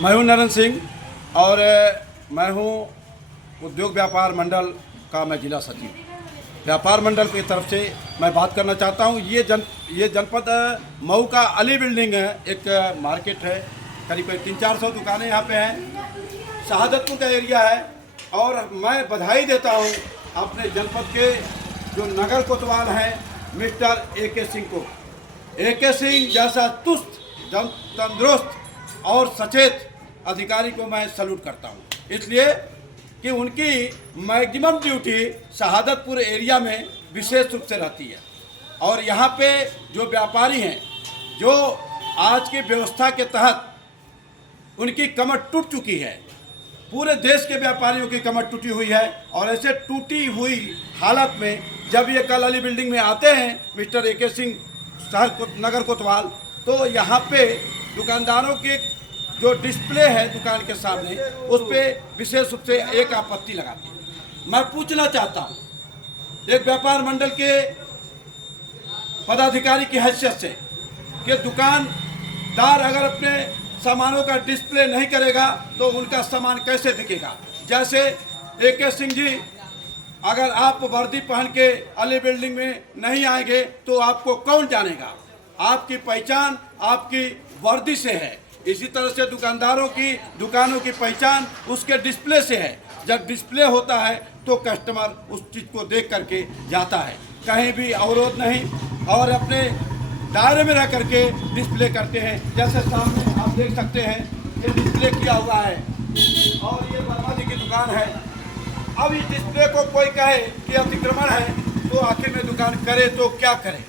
मैं हूं नरेंद्र सिंह और मैं हूं उद्योग व्यापार मंडल का मैं जिला सचिव। व्यापार मंडल की तरफ से मैं बात करना चाहता हूं। ये जनपद मऊ का अली बिल्डिंग है, एक मार्केट है, करीब 300-400 दुकानें यहाँ पे हैं, शहादतपुर का एरिया है। और मैं बधाई देता हूं अपने जनपद के जो नगर कोतवाल हैं मिस्टर AK सिंह को। AK सिंह जैसा चुस्त, तंदुरुस्त और सचेत अधिकारी को मैं सैल्यूट करता हूं, इसलिए कि उनकी मैक्सिमम ड्यूटी शहादतपुर एरिया में विशेष रूप से रहती है। और यहाँ पे जो व्यापारी हैं, जो आज की व्यवस्था के तहत उनकी कमर टूट चुकी है, पूरे देश के व्यापारियों की कमर टूटी हुई है। और ऐसे टूटी हुई हालत में जब ये कल अली बिल्डिंग में आते हैं मिस्टर AK सिंह नगर कोतवाल, तो यहाँ पे दुकानदारों के जो डिस्प्ले है दुकान के सामने, उस पर विशेष रूप से एक आपत्ति लगाती है। मैं पूछना चाहता हूँ एक व्यापार मंडल के पदाधिकारी की हैसियत से कि दुकानदार अगर अपने सामानों का डिस्प्ले नहीं करेगा तो उनका सामान कैसे दिखेगा। जैसे AK सिंह जी, अगर आप वर्दी पहन के अली बिल्डिंग में नहीं आएंगे तो आपको कौन जानेगा। आपकी पहचान आपकी वर्दी से है। इसी तरह से दुकानदारों की दुकानों की पहचान उसके डिस्प्ले से है। जब डिस्प्ले होता है तो कस्टमर उस चीज़ को देख करके जाता है, कहीं भी अवरोध नहीं और अपने दायरे में रह करके डिस्प्ले करते हैं। जैसे सामने आप देख सकते हैं ये डिस्प्ले किया हुआ है और ये वर्मा जी की दुकान है। अब इस डिस्प्ले को कोई कहे कि अतिक्रमण है तो आखिर में दुकान करे तो क्या करे।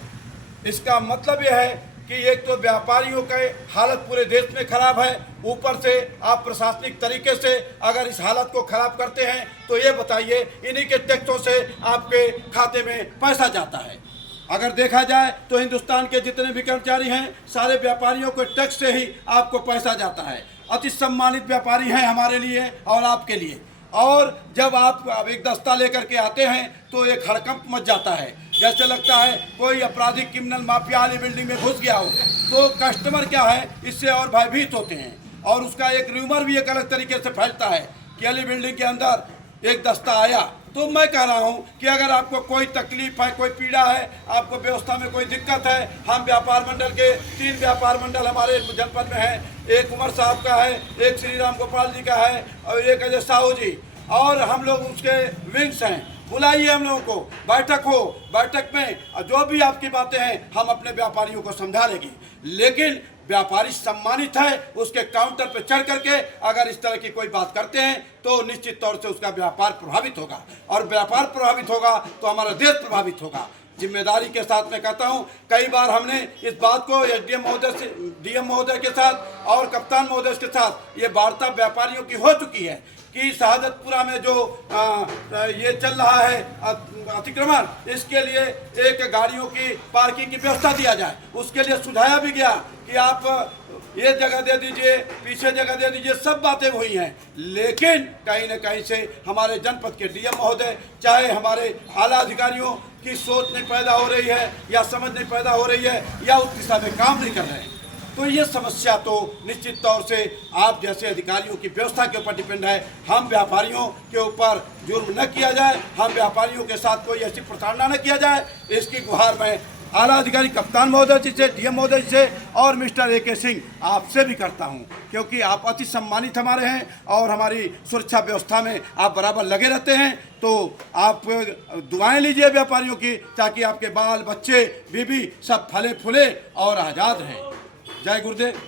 इसका मतलब यह है कि एक तो व्यापारियों का हालत पूरे देश में खराब है, ऊपर से आप प्रशासनिक तरीके से अगर इस हालत को खराब करते हैं तो ये बताइए इन्हीं के टैक्सों से आपके खाते में पैसा जाता है। अगर देखा जाए तो हिंदुस्तान के जितने भी कर्मचारी हैं सारे व्यापारियों को टैक्स से ही आपको पैसा जाता है। अति सम्मानित व्यापारी हैं हमारे लिए और आपके लिए। और जब आप एक दस्ता लेकर के आते हैं तो एक हड़कंप मच जाता है, जैसे लगता है कोई आपराधिक क्रिमिनल माफिया अली बिल्डिंग में घुस गया हो। तो कस्टमर क्या है इससे और भयभीत होते हैं और उसका एक र्यूमर भी एक अलग तरीके से फैलता है कि अली बिल्डिंग के अंदर एक दस्ता आया। तो मैं कह रहा हूं कि अगर आपको कोई तकलीफ है, कोई पीड़ा है, आपको व्यवस्था में कोई दिक्कत है, हम व्यापार मंडल के 3 व्यापार मंडल हमारे जनपद में है। एक उमर साहब का है, एक श्री राम गोपाल जी का है और एक अजय साहू जी, और हम लोग उसके विंग्स हैं। बुलाइए हम लोगों को, बैठक हो, बैठक में जो भी आपकी बातें हैं हम अपने व्यापारियों को समझा लेंगे। लेकिन व्यापारी सम्मानित है, उसके काउंटर पर चढ़ करके अगर इस तरह की कोई बात करते हैं तो निश्चित तौर से उसका व्यापार प्रभावित होगा और व्यापार प्रभावित होगा तो हमारा देश प्रभावित होगा। जिम्मेदारी के साथ मैं कहता हूं, कई बार हमने इस बात को SDM महोदय से, DM महोदय के साथ और कप्तान महोदय के साथ ये वार्ता व्यापारियों की हो चुकी है कि शहादतपुरा में जो ये चल रहा है अतिक्रमण, इसके लिए एक गाड़ियों की पार्किंग की व्यवस्था दिया जाए। उसके लिए सुझाया भी गया कि आप ये जगह दे दीजिए, पीछे जगह दे दीजिए, सब बातें हुई हैं। लेकिन कहीं न कहीं से हमारे जनपद के DM महोदय, चाहे हमारे आला अधिकारियों की सोच नहीं पैदा हो रही है या समझ नहीं पैदा हो रही है या उस दिशा में काम नहीं कर रहे हैं। तो ये समस्या तो निश्चित तौर से आप जैसे अधिकारियों की व्यवस्था के ऊपर डिपेंड है। हम व्यापारियों के ऊपर जुर्म न किया जाए, हम व्यापारियों के साथ कोई ऐसी प्रताड़ना न किया जाए, इसकी गुहार मैं आला अधिकारी कप्तान महोदय जी से, DM महोदय जी से और मिस्टर AK सिंह आपसे भी करता हूं, क्योंकि आप अति सम्मानित हमारे हैं और हमारी सुरक्षा व्यवस्था में आप बराबर लगे रहते हैं। तो आप दुआएं लीजिए व्यापारियों की, ताकि आपके बाल बच्चे बीबी सब फले फूले और आज़ाद रहें। जय गुरुदेव।